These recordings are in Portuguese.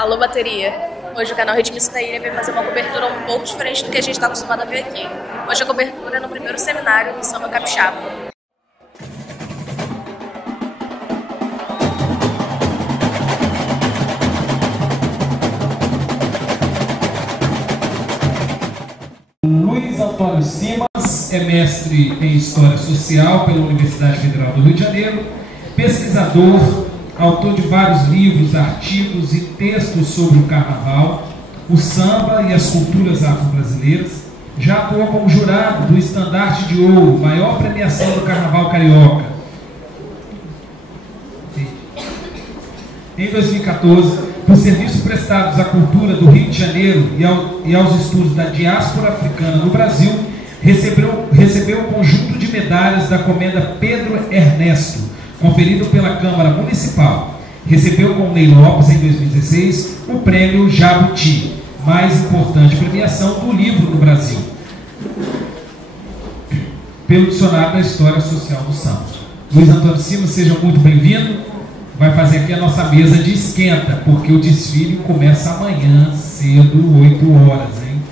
Alô, bateria. Hoje o canal Ritmista da Ilha vai fazer uma cobertura um pouco diferente do que a gente está acostumado a ver aqui. Hoje a cobertura é no primeiro seminário do Samba Capixaba. Luiz Antônio Simas é mestre em História Social pela Universidade Federal do Rio de Janeiro, pesquisador, autor de vários livros, artigos e textos sobre o carnaval, o samba e as culturas afro-brasileiras. Já atuou como jurado do Estandarte de Ouro, maior premiação do carnaval carioca. Em 2014, por serviços prestados à cultura do Rio de Janeiro e aos estudos da diáspora africana no Brasil, recebeu um conjunto de medalhas da Comenda Pedro Ernesto, conferido pela Câmara Municipal. Recebeu com Ney Lopes, em 2016, o prêmio Jabuti, mais importante premiação do livro no Brasil, pelo Dicionário da História Social do Samba. Luiz Antônio Simas, seja muito bem-vindo. Vai fazer aqui a nossa mesa de esquenta, porque o desfile começa amanhã cedo, 8 horas, hein?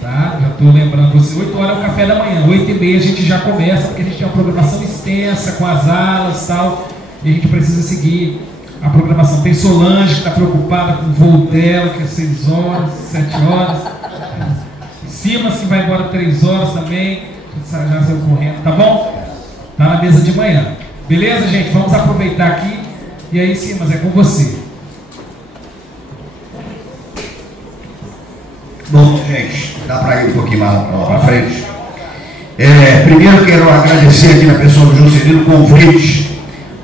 Tá? Já estou lembrando você, 8 horas é o café da manhã, 8h30 a gente já começa, porque a gente tem uma programação extensa, com as alas e tal, e a gente precisa seguir a programação. Tem Solange, que está preocupada com o voo dela, que é 6 horas, 7 horas. Simas, que vai embora 3 horas também, já saiu correndo, tá bom? Tá na mesa de manhã. Beleza, gente? Vamos aproveitar aqui. E aí, Simas, é com você. Bom, gente, dá para ir um pouquinho mais para frente. Primeiro quero agradecer aqui na pessoa do Juscelino o convite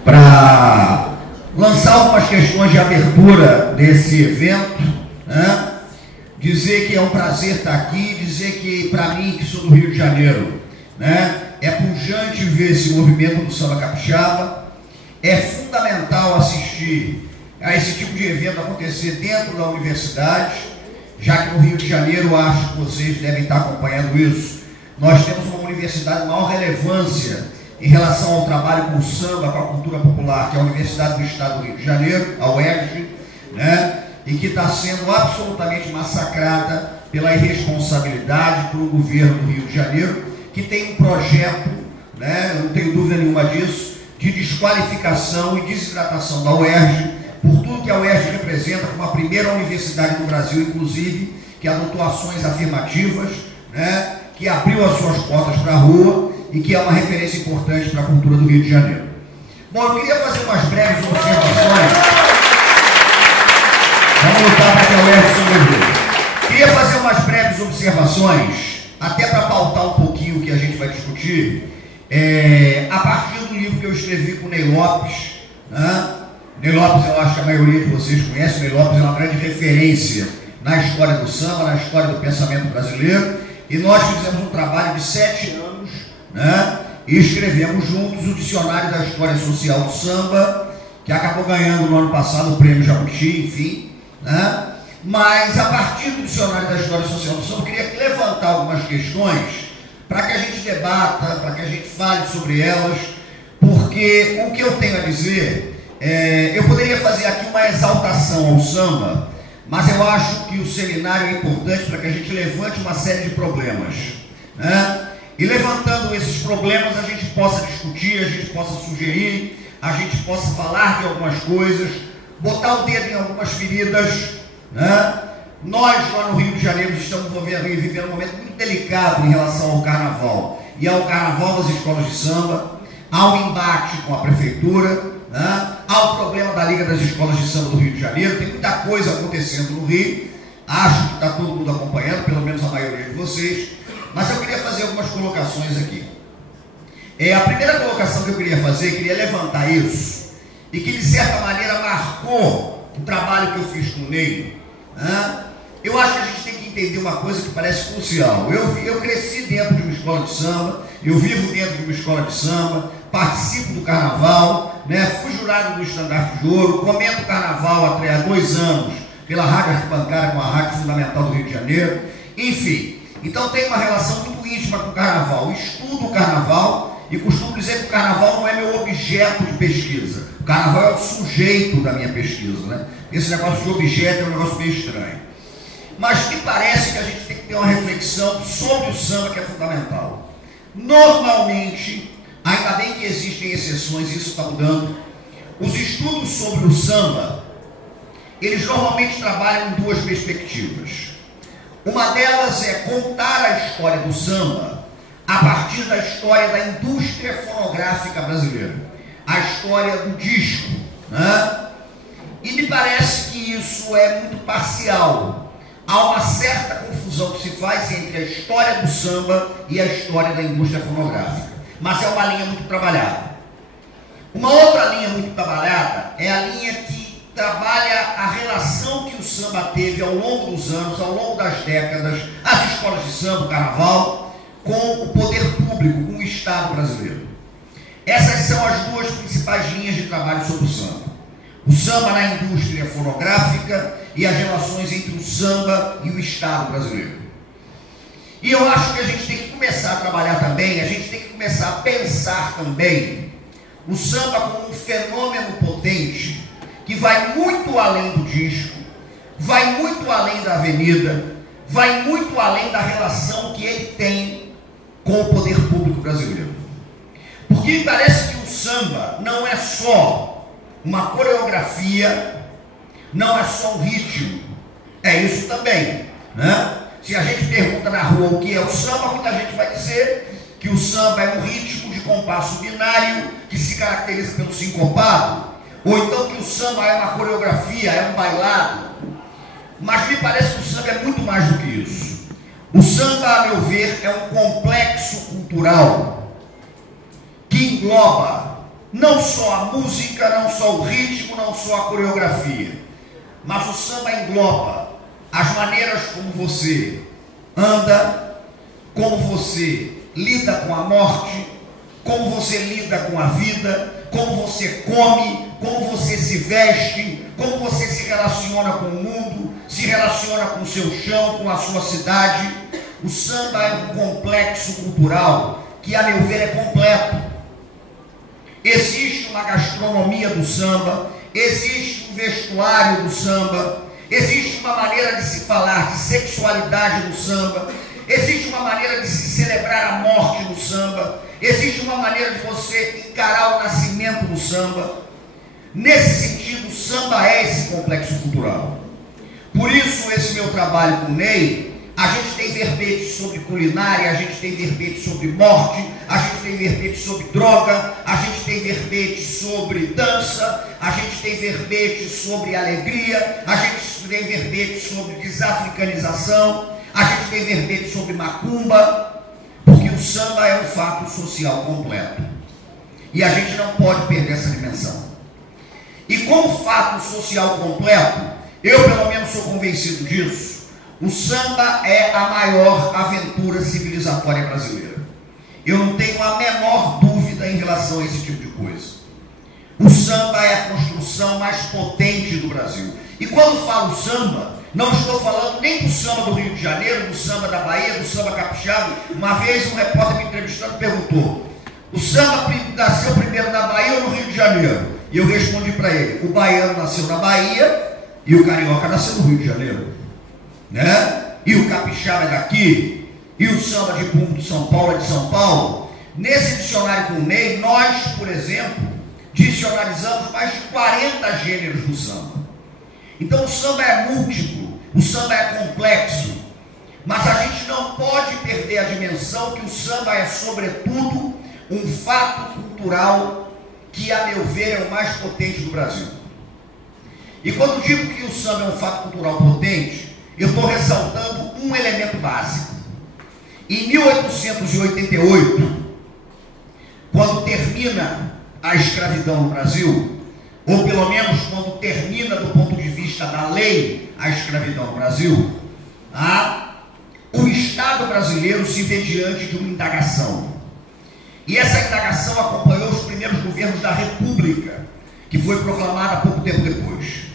para lançar algumas questões de abertura desse evento, né? Dizer que é um prazer estar aqui, dizer que para mim, que sou do Rio de Janeiro, né, é pujante ver esse movimento do samba capixaba. É fundamental assistir a esse tipo de evento acontecer dentro da universidade, já que no Rio de Janeiro, acho que vocês devem estar acompanhando isso, nós temos uma universidade de maior relevância em relação ao trabalho com o samba, com a cultura popular, que é a Universidade do Estado do Rio de Janeiro, a UERJ, né? E que está sendo absolutamente massacrada pela irresponsabilidade por um governo do Rio de Janeiro, que tem um projeto, né? Eu não tenho dúvida nenhuma disso, de desqualificação e desidratação da UERJ, por tudo que a UERJ representa como a primeira universidade do Brasil, inclusive, que adotou ações afirmativas, né, que abriu as suas portas para a rua e que é uma referência importante para a cultura do Rio de Janeiro. Bom, eu queria fazer umas breves observações. Vamos lutar para que a UERJ sobreviva. Queria fazer umas breves observações, até para pautar um pouquinho o que a gente vai discutir, a partir do livro que eu escrevi com o Ney Lopes, né? Ney Lopes, eu acho que a maioria de vocês conhece. Ney Lopes é uma grande referência na história do samba, na história do pensamento brasileiro, e nós fizemos um trabalho de 7 anos, né? E escrevemos juntos o Dicionário da História Social do Samba, que acabou ganhando no ano passado o prêmio Jabuti, enfim, né? Mas a partir do Dicionário da História Social do Samba, eu queria levantar algumas questões para que a gente debata, para que a gente fale sobre elas, porque o que eu tenho a dizer, eu poderia fazer aqui uma exaltação ao samba, mas eu acho que o seminário é importante para que a gente levante uma série de problemas, né? E levantando esses problemas, a gente possa discutir, a gente possa sugerir, a gente possa falar de algumas coisas, botar o dedo em algumas feridas, né? Nós, lá no Rio de Janeiro, estamos vivendo um momento muito delicado em relação ao carnaval e ao carnaval das escolas de samba. Há um embate com a prefeitura, né? Há o problema da Liga das Escolas de Samba do Rio de Janeiro. Tem muita coisa acontecendo no Rio, acho que está todo mundo acompanhando, pelo menos a maioria de vocês, mas eu queria fazer algumas colocações aqui. A primeira colocação que eu queria fazer, queria levantar isso, e que de certa maneira marcou o trabalho que eu fiz com o Ney, né? Eu acho que a gente tem que entender uma coisa que parece crucial. Eu cresci dentro de uma escola de samba, eu vivo dentro de uma escola de samba, participo do carnaval, né? Fui jurado do Estandarte de Ouro, comento carnaval há 2 anos pela Rádio Arquibancada, com a Rádio Fundamental do Rio de Janeiro, enfim. Então tenho uma relação muito íntima com o carnaval, estudo o carnaval e costumo dizer que o carnaval não é meu objeto de pesquisa. O carnaval é o sujeito da minha pesquisa, né? Esse negócio de objeto é um negócio meio estranho. Mas me parece que a gente tem que ter uma reflexão sobre o samba, que é fundamental. Normalmente, ainda bem que existem exceções, isso está mudando, os estudos sobre o samba, eles normalmente trabalham em duas perspectivas. Uma delas é contar a história do samba a partir da história da indústria fonográfica brasileira, a história do disco, né? E me parece que isso é muito parcial. Há uma certa confusão que se faz entre a história do samba e a história da indústria fonográfica, mas é uma linha muito trabalhada. Uma outra linha muito trabalhada é a linha que trabalha a relação que o samba teve ao longo dos anos, ao longo das décadas, as escolas de samba, o carnaval, com o poder público, com o Estado brasileiro. Essas são as duas principais linhas de trabalho sobre o samba. O samba na indústria fonográfica e as relações entre o samba e o Estado brasileiro. E eu acho que a gente tem que começar a trabalhar também, a gente tem que começar a pensar também o samba como um fenômeno potente que vai muito além do disco, vai muito além da avenida, vai muito além da relação que ele tem com o poder público brasileiro. Porque me parece que o samba não é só uma coreografia, não é só um ritmo, é isso também, né? Se a gente pergunta na rua o que é o samba, muita gente vai dizer que o samba é um ritmo de compasso binário que se caracteriza pelo sincopado, ou então que o samba é uma coreografia, é um bailado. Mas me parece que o samba é muito mais do que isso. O samba, a meu ver, é um complexo cultural que engloba não só a música, não só o ritmo, não só a coreografia, mas o samba engloba as maneiras como você anda, como você lida com a morte, como você lida com a vida, como você come, como você se veste, como você se relaciona com o mundo, se relaciona com o seu chão, com a sua cidade. O samba é um complexo cultural que, a meu ver, é completo. Existe uma gastronomia do samba, existe um vestuário do samba, existe uma maneira de se falar de sexualidade no samba, existe uma maneira de se celebrar a morte no samba, existe uma maneira de você encarar o nascimento do samba. Nesse sentido, o samba é esse complexo cultural. Por isso, esse meu trabalho com o Ney, a gente tem verbetes sobre culinária, a gente tem verbetes sobre morte, a gente tem verbetes sobre droga, a gente tem verbetes sobre dança, a gente tem verbetes sobre alegria, a gente tem verbetes sobre desafricanização, a gente tem verbetes sobre macumba, porque o samba é um fato social completo. E a gente não pode perder essa dimensão. E como fato social completo, eu pelo menos sou convencido disso, o samba é a maior aventura civilizatória brasileira. Eu não tenho a menor dúvida em relação a esse tipo de coisa. O samba é a construção mais potente do Brasil. E quando falo samba, não estou falando nem do samba do Rio de Janeiro, do samba da Bahia, do samba capixaba. Uma vez um repórter me entrevistando perguntou: o samba nasceu primeiro na Bahia ou no Rio de Janeiro? E eu respondi para ele: o baiano nasceu na Bahia e o carioca nasceu no Rio de Janeiro, né? E o capixaba é daqui, e o samba de bumbo de São Paulo é de São Paulo. Nesse dicionário com o Ney, nós, por exemplo, dicionarizamos mais de 40 gêneros do samba. Então o samba é múltiplo, o samba é complexo, mas a gente não pode perder a dimensão que o samba é, sobretudo, um fato cultural que, a meu ver, é o mais potente do Brasil. E quando digo que o samba é um fato cultural potente, eu estou ressaltando um elemento básico. Em 1888, quando termina a escravidão no Brasil, ou pelo menos quando termina do ponto de vista da lei a escravidão no Brasil, o Estado brasileiro se vê diante de uma indagação. E essa indagação acompanhou os primeiros governos da República, que foi proclamada pouco tempo depois.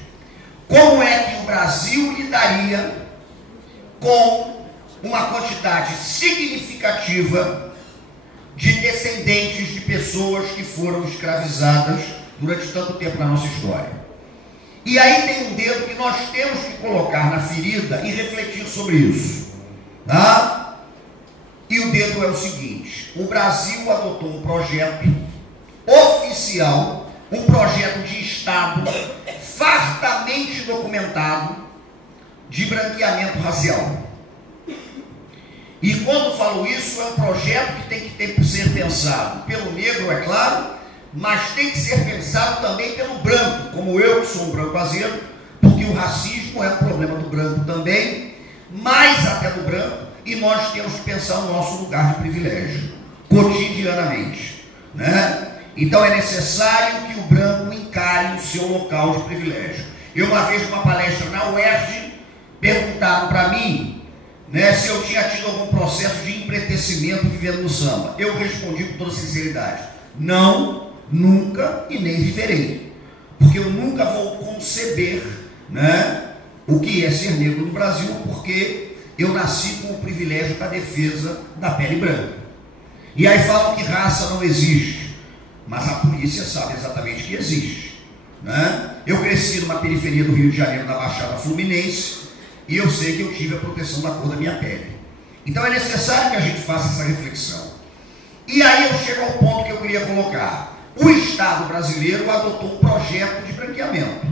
Como é que o Brasil lidaria com uma quantidade significativa de descendentes de pessoas que foram escravizadas durante tanto tempo na nossa história. E aí tem um dedo que nós temos que colocar na ferida e refletir sobre isso. Tá? E o dedo é o seguinte: o Brasil adotou um projeto oficial, um projeto de Estado fartamente documentado de branqueamento racial. E quando falo isso, é um projeto que tem que ser pensado pelo negro, é claro, mas tem que ser pensado também pelo branco, como eu que sou um branco azedo, porque o racismo é um problema do branco também, mais até do branco, e nós temos que pensar no nosso lugar de privilégio, cotidianamente, né? Então é necessário que o branco encare o seu local de privilégio. Eu uma vez numa palestra na UERJ, perguntaram para mim, né, se eu tinha tido algum processo de empretecimento vivendo no samba. Eu respondi com toda sinceridade: não, nunca e nem viverei, porque eu nunca vou conceber, né, o que é ser negro no Brasil, porque eu nasci com o privilégio da defesa da pele branca. E aí falam que raça não existe, mas a polícia sabe exatamente que existe, né? Eu cresci numa periferia do Rio de Janeiro, da Baixada Fluminense, e eu sei que eu tive a proteção da cor da minha pele. Então é necessário que a gente faça essa reflexão. E aí eu chego ao ponto que eu queria colocar. O Estado brasileiro adotou um projeto de branqueamento.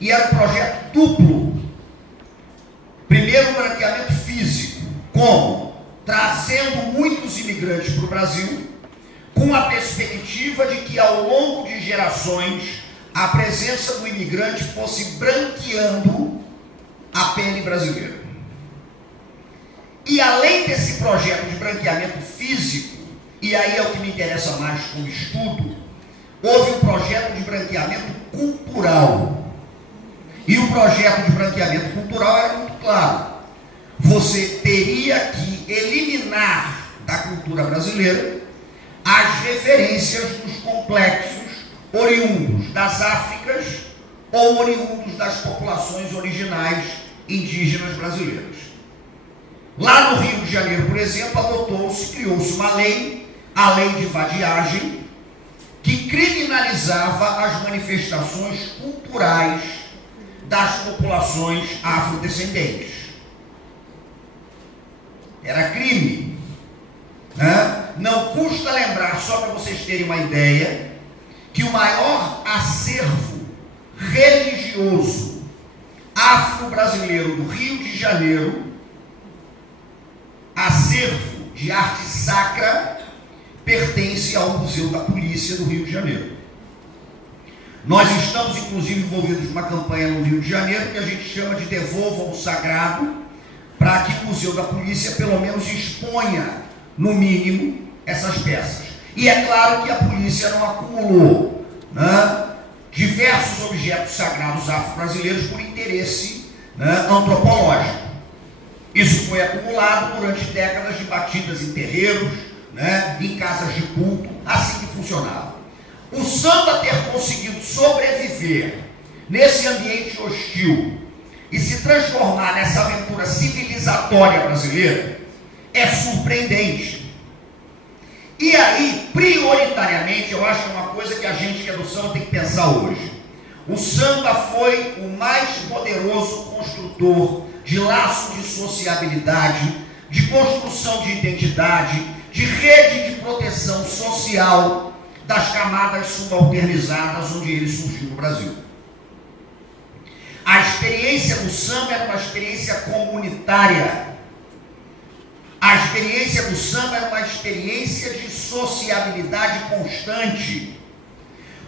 E era um projeto duplo. Primeiro, um branqueamento físico. Como? Trazendo muitos imigrantes para o Brasil, com a perspectiva de que ao longo de gerações a presença do imigrante fosse branqueando a pele brasileira. E além desse projeto de branqueamento físico, e aí é o que me interessa mais como estudo, houve um projeto de branqueamento cultural. E o projeto de branqueamento cultural era muito claro: você teria que eliminar da cultura brasileira as referências dos complexos oriundos das Áfricas ou oriundos das populações originais indígenas brasileiras. Lá no Rio de Janeiro, por exemplo, criou-se uma lei, a Lei de Vadiagem, que criminalizava as manifestações culturais das populações afrodescendentes. Era crime, né? Não custa lembrar, só para vocês terem uma ideia, que o maior acervo religioso afro-brasileiro do Rio de Janeiro, acervo de arte sacra, pertence ao Museu da Polícia do Rio de Janeiro. Nós estamos, inclusive, envolvidos numa campanha no Rio de Janeiro que a gente chama de Devolva o Sagrado, para que o Museu da Polícia, pelo menos, exponha, no mínimo, essas peças. E é claro que a polícia não acumulou, né, diversos objetos sagrados afro-brasileiros por interesse, né, antropológico. Isso foi acumulado durante décadas de batidas em terreiros, né, em casas de culto, assim que funcionava. O samba ter conseguido sobreviver nesse ambiente hostil e se transformar nessa aventura civilizatória brasileira é surpreendente. E aí, prioritariamente, eu acho que é uma coisa que a gente que é do samba tem que pensar hoje. O samba foi o mais poderoso construtor de laço de sociabilidade, de construção de identidade, de rede de proteção social das camadas subalternizadas onde ele surgiu no Brasil. A experiência do samba era uma experiência comunitária. A experiência do samba era uma experiência de sociabilidade constante.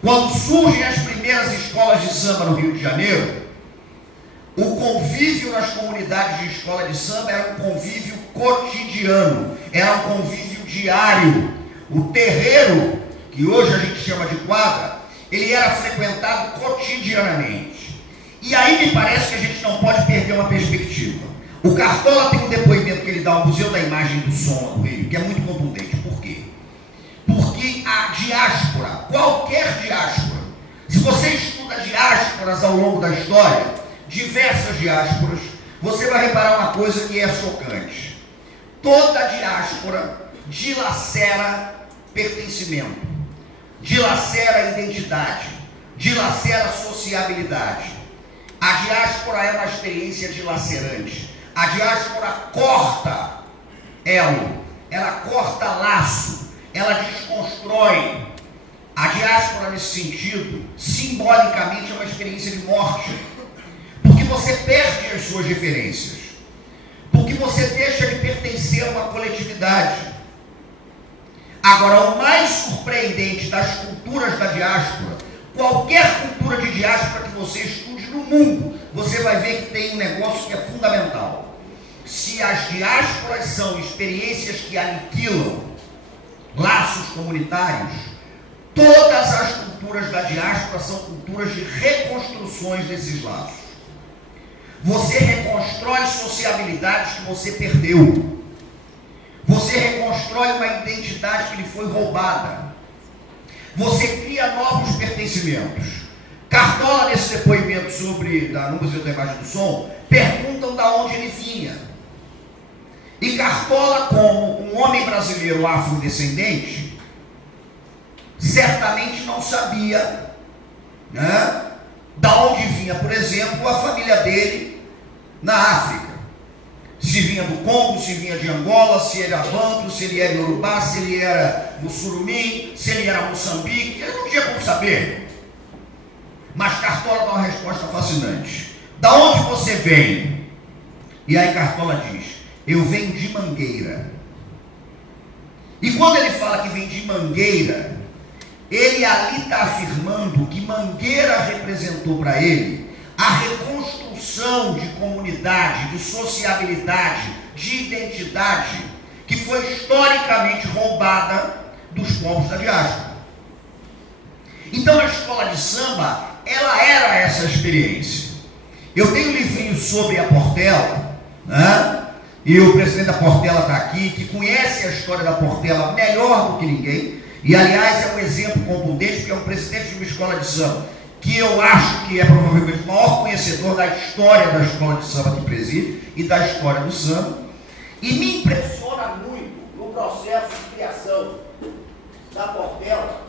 Quando surgem as primeiras escolas de samba no Rio de Janeiro, o convívio nas comunidades de escola de samba era um convívio cotidiano, era um convívio diário. O terreiro, que hoje a gente chama de quadra, ele era frequentado cotidianamente. E aí me parece que a gente não pode perder uma perspectiva. O Cartola tem um depoimento que ele dá ao Museu da Imagem do Som do Rio, que é muito contundente. Por quê? Porque a diáspora, qualquer diáspora, se você estuda diásporas ao longo da história, diversas diásporas, você vai reparar uma coisa que é chocante. Toda diáspora dilacera pertencimento, dilacera identidade, dilacera a sociabilidade. A diáspora é uma experiência dilacerante. A diáspora corta elo, ela corta laço, ela desconstrói. A diáspora, nesse sentido, simbolicamente é uma experiência de morte, porque você perde as suas referências, porque você deixa de pertencer a uma coletividade. Agora, o mais surpreendente das culturas da diáspora, qualquer cultura de diáspora que você estude no mundo, você vai ver que tem um negócio que é fundamental. Se as diásporas são experiências que aniquilam laços comunitários, todas as culturas da diáspora são culturas de reconstruções desses laços. Você reconstrói sociabilidades que você perdeu. Você reconstrói uma identidade que lhe foi roubada. Você cria novos pertencimentos. Cartola, nesse depoimento no Museu da Imagem do Som, perguntam de onde ele vinha. E Cartola, como um homem brasileiro afrodescendente, certamente não sabia, né, da onde vinha, por exemplo, a família dele na África. Se vinha do Congo, se vinha de Angola, se ele era Banto, se ele era Yorubá, se ele era Mussurumim, se ele era Moçambique, ele não tinha como saber. Mas Cartola dá uma resposta fascinante. Da onde você vem? E aí Cartola diz: eu venho de Mangueira. E quando ele fala que vem de Mangueira, ele ali está afirmando que Mangueira representou para ele a reconstrução de comunidade, de sociabilidade, de identidade, que foi historicamente roubada dos povos da diáspora. Então a escola de samba, ela era essa experiência. Eu tenho um livrinho sobre a Portela, né? E o presidente da Portela está aqui, que conhece a história da Portela melhor do que ninguém, e aliás é um exemplo contundente, porque é um presidente de uma escola de samba, que eu acho que é provavelmente o maior conhecedor da história da escola de samba que preside, e da história do samba, e me impressiona muito no processo de criação da Portela,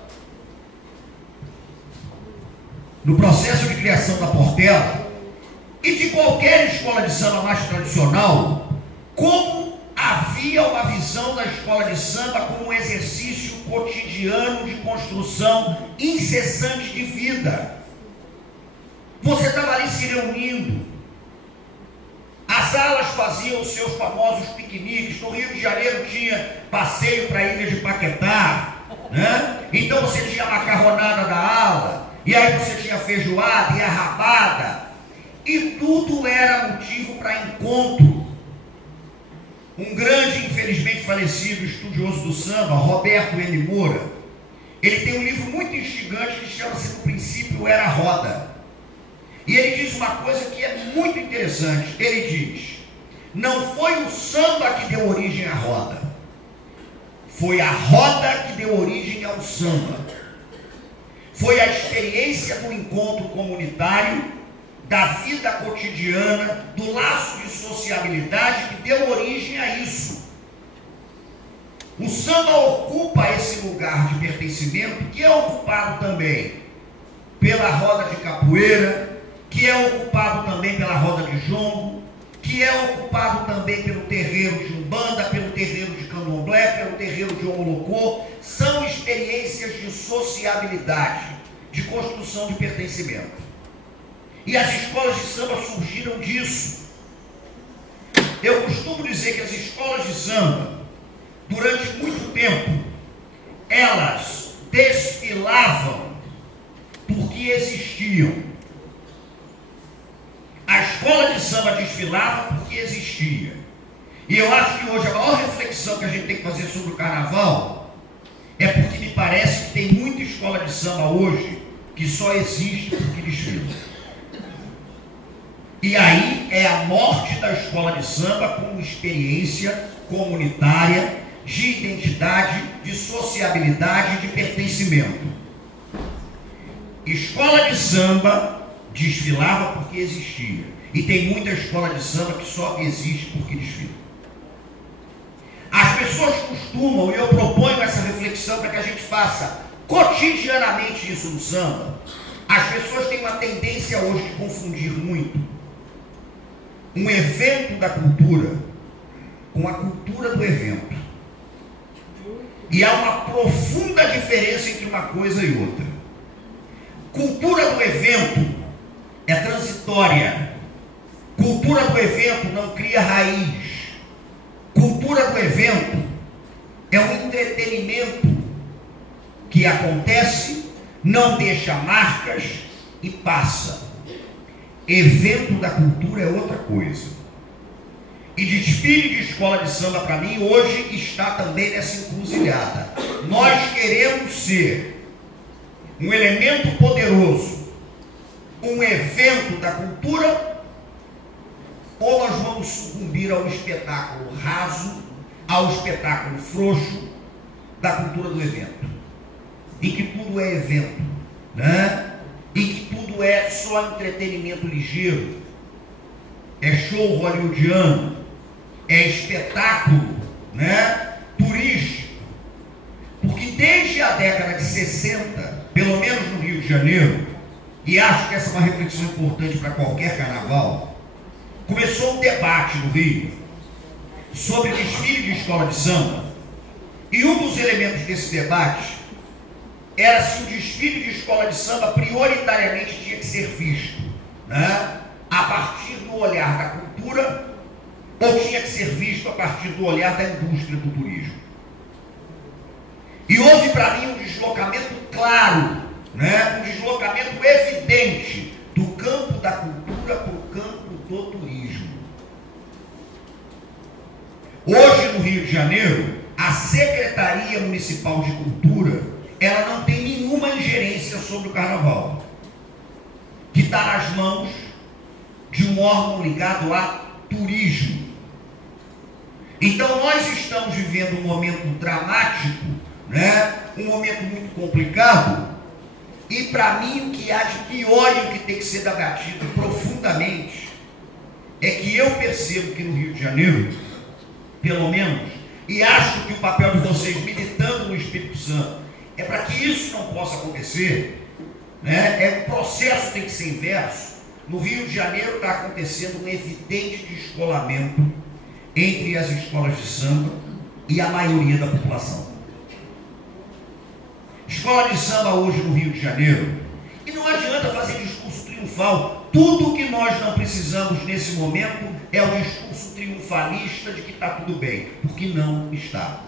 e de qualquer escola de samba mais tradicional, como havia uma visão da escola de samba como um exercício cotidiano de construção incessante de vida. Você estava ali se reunindo, as alas faziam os seus famosos piqueniques. No Rio de Janeiro tinha passeio para a ilha de Paquetá, né? Então você tinha a macarronada da ala, e aí você tinha a feijoada e a rabada, e tudo era motivo para encontro. Um grande, infelizmente falecido estudioso do samba, Roberto N. Moura, ele tem um livro muito instigante que chama-se No Princípio Era Roda. E ele diz uma coisa que é muito interessante. Ele diz: não foi o samba que deu origem à roda, foi a roda que deu origem ao samba. Foi a experiência do encontro comunitário, da vida cotidiana, do laço de sociabilidade que deu origem a isso. O samba ocupa esse lugar de pertencimento, que é ocupado também pela roda de capoeira, que é ocupado também pela roda de jongo, que é ocupado também pelo terreiro de umbanda, pelo terreiro de candomblé, pelo terreiro de omolocô. São experiências de sociabilidade, de construção de pertencimento. E as escolas de samba surgiram disso. Eu costumo dizer que as escolas de samba, durante muito tempo, elas desfilavam porque existiam. A escola de samba desfilava porque existia. E eu acho que hoje a maior reflexão que a gente tem que fazer sobre o carnaval é porque me parece que tem muita escola de samba hoje que só existe porque desfila. E aí é a morte da escola de samba como experiência comunitária, de identidade, de sociabilidade, de pertencimento. Escola de samba desfilava porque existia. E tem muita escola de samba que só existe porque desfila. As pessoas costumam, e eu proponho essa reflexão para que a gente faça cotidianamente isso no samba, As pessoas têm uma tendência hoje de confundir muito um evento da cultura com a cultura do evento. E há uma profunda diferença entre uma coisa e outra. Cultura do evento é transitória. Cultura do evento não cria raiz. Cultura do evento é um entretenimento que acontece, não deixa marcas e passa. Evento da cultura é outra coisa. E desfile de escola de samba, para mim, hoje está também nessa encruzilhada. Nós queremos ser um elemento poderoso, um evento da cultura, ou nós vamos sucumbir ao espetáculo raso, ao espetáculo frouxo da cultura do evento, em que tudo é evento, né? Em que tudo é só entretenimento ligeiro, é show hollywoodiano, é espetáculo, né? Turístico. Porque desde a década de 60, pelo menos no Rio de Janeiro, e acho que essa é uma reflexão importante para qualquer carnaval, começou um debate no Rio sobre desfile de escola de samba, e um dos elementos desse debate era se o desfile de escola de samba prioritariamente tinha que ser visto, né, a partir do olhar da cultura, ou tinha que ser visto a partir do olhar da indústria do turismo. E houve para mim um deslocamento claro, né, um deslocamento evidente do campo da cultura para o campo do turismo. Hoje no Rio de Janeiro, a Secretaria Municipal de Cultura, ela não tem nenhuma ingerência sobre o carnaval, que está nas mãos de um órgão ligado a turismo. Então nós estamos vivendo um momento dramático, né? Um momento muito complicado, e para mim o que há de pior e o que tem que ser debatido profundamente é que eu percebo que no Rio de Janeiro, pelo menos, e acho que o papel de vocês militando no Espírito Santo é para que isso não possa acontecer, né? O processo tem que ser inverso. No Rio de Janeiro está acontecendo um evidente descolamento entre as escolas de samba e a maioria da população. Escola de samba hoje no Rio de Janeiro, e não adianta fazer discurso triunfal. Tudo que nós não precisamos nesse momento é o discurso triunfalista de que está tudo bem, porque não está.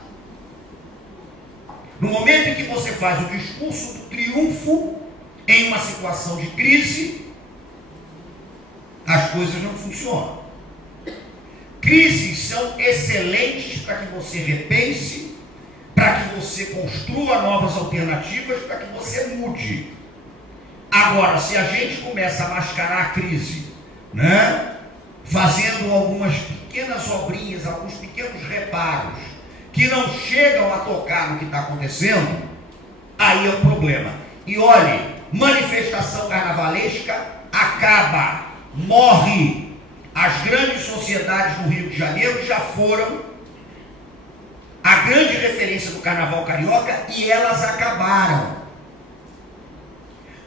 No momento em que você faz o discurso do triunfo em uma situação de crise, as coisas não funcionam. Crises são excelentes para que você repense, para que você construa novas alternativas, para que você mude. Agora, se a gente começa a mascarar a crise, né, fazendo algumas pequenas obrinhas, alguns pequenos reparos, que não chegam a tocar no que está acontecendo, aí é o problema. E olhe, manifestação carnavalesca acaba, morre. As grandes sociedades no Rio de Janeiro já foram a grande referência do carnaval carioca e elas acabaram.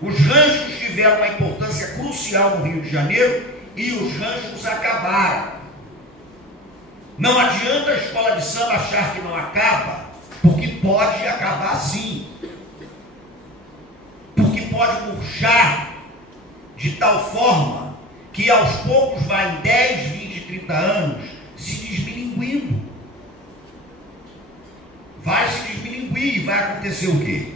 Os ranchos tiveram uma importância crucial no Rio de Janeiro e os ranchos acabaram. Não adianta a escola de samba achar que não acaba, porque pode acabar sim. Porque pode murchar de tal forma que aos poucos vai em 10, 20, 30 anos se desmilinguindo. Vai se desmilinguir e vai acontecer o quê?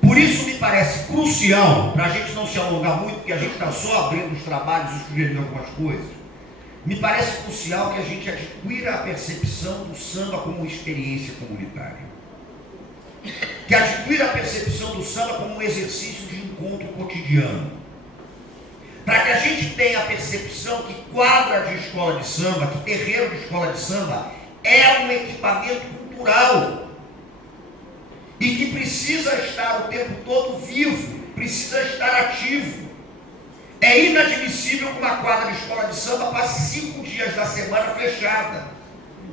Por isso me parece crucial, para a gente não se alongar muito, porque a gente está só abrindo os trabalhos e sugerindo algumas coisas, me parece crucial que a gente adquira a percepção do samba como experiência comunitária. Que adquira a percepção do samba como um exercício de encontro cotidiano. Para que a gente tenha a percepção que quadra de escola de samba, que terreiro de escola de samba é um equipamento cultural e que precisa estar o tempo todo vivo, precisa estar ativo. É inadmissível que uma quadra de escola de samba passe 5 dias da semana fechada,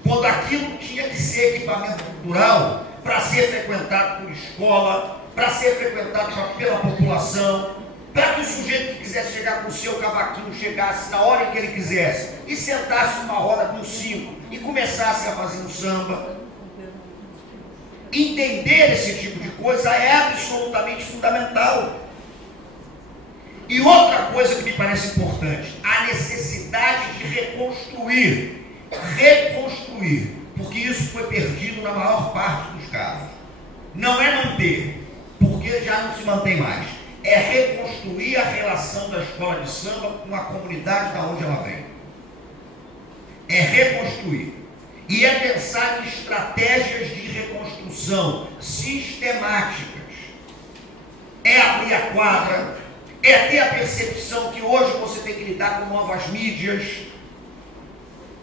quando aquilo tinha que ser equipamento cultural para ser frequentado por escola, para ser frequentado pela população, para que o sujeito que quisesse chegar com o seu cavaquinho chegasse na hora que ele quisesse e sentasse numa roda com 5 e começasse a fazer um samba. Entender esse tipo de coisa é absolutamente fundamental. E outra coisa que me parece importante, a necessidade de reconstruir, porque isso foi perdido na maior parte dos casos. Não é manter, porque já não se mantém mais. É reconstruir a relação da escola de samba com a comunidade da onde ela vem. É reconstruir. E é pensar em estratégias de reconstrução sistemáticas. É abrir a quadra, é ter a percepção que hoje você tem que lidar com novas mídias,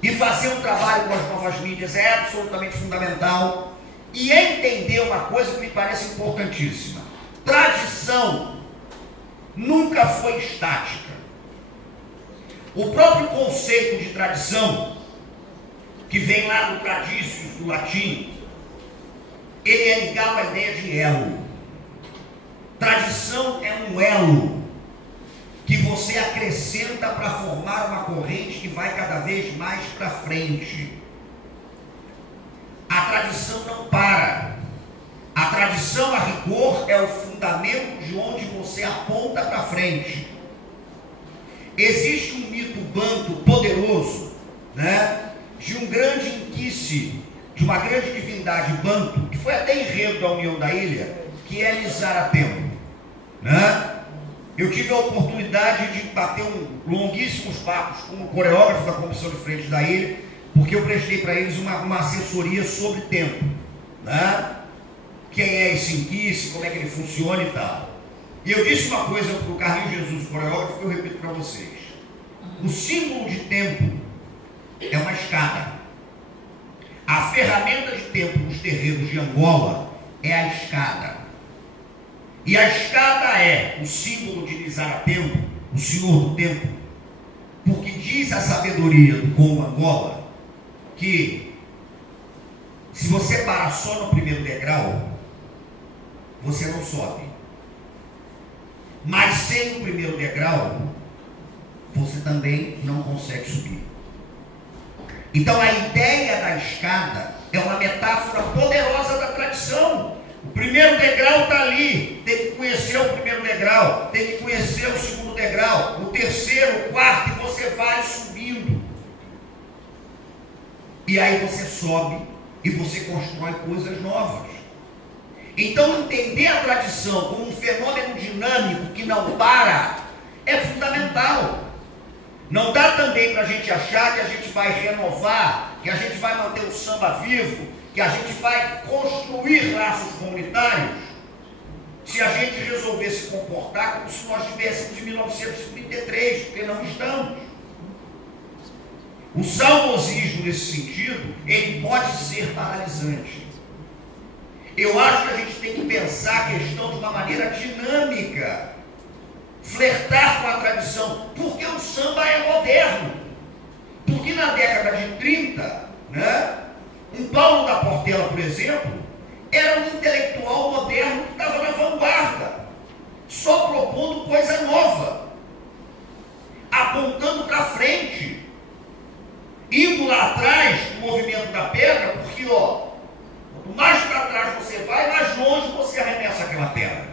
e fazer um trabalho com as novas mídias é absolutamente fundamental. E entender uma coisa que me parece importantíssima: tradição nunca foi estática. O próprio conceito de tradição, que vem lá do tradicius, do latim, ele é ligado à ideia de elo. Tradição é um elo que você acrescenta para formar uma corrente que vai cada vez mais para frente. A tradição não para. A tradição, a rigor, é o fundamento de onde você aponta para frente. Existe um mito banto poderoso, né, de um grande inquice, de uma grande divindade banto, que foi até enredo da União da Ilha, que é Lisaratempo, né? Eu tive a oportunidade de bater longuíssimos papos com o coreógrafo da comissão de frente da ilha, porque eu prestei para eles uma assessoria sobre tempo, né? Quem é esse inquice, como é que ele funciona e tal. E eu disse uma coisa para o Carlinhos Jesus, o coreógrafo, que eu repito para vocês: o símbolo de tempo é uma escada. A ferramenta de tempo nos terreiros de Angola é a escada. E a escada é o símbolo de Lisaratempo, o Senhor do Tempo, porque diz a sabedoria do Congo Angola que se você parar só no primeiro degrau, você não sobe. Mas sem o primeiro degrau, você também não consegue subir. Então a ideia da escada é uma metáfora poderosa da tradição. O primeiro degrau está ali, tem que conhecer o primeiro degrau, tem que conhecer o segundo degrau, o terceiro, o quarto, e você vai subindo. E aí você sobe e você constrói coisas novas. Então entender a tradição como um fenômeno dinâmico que não para é fundamental. Não dá também para a gente achar que a gente vai renovar, que a gente vai manter o samba vivo, que a gente vai construir laços comunitários, se a gente resolver se comportar como se nós estivéssemos em 1933, porque não estamos. O saudosismo, nesse sentido, ele pode ser paralisante. Eu acho que a gente tem que pensar a questão de uma maneira dinâmica, flertar com a tradição, porque o samba é moderno. Porque na década de 30, né, um Paulo da Portela, por exemplo, era um intelectual moderno que estava na vanguarda, só propondo coisa nova, apontando para frente, indo lá atrás do movimento da pedra, porque quanto mais para trás você vai, mais longe você arremessa aquela pedra.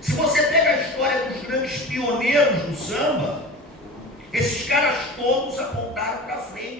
Se você pega a história dos grandes pioneiros do samba, esses caras todos apontaram para frente.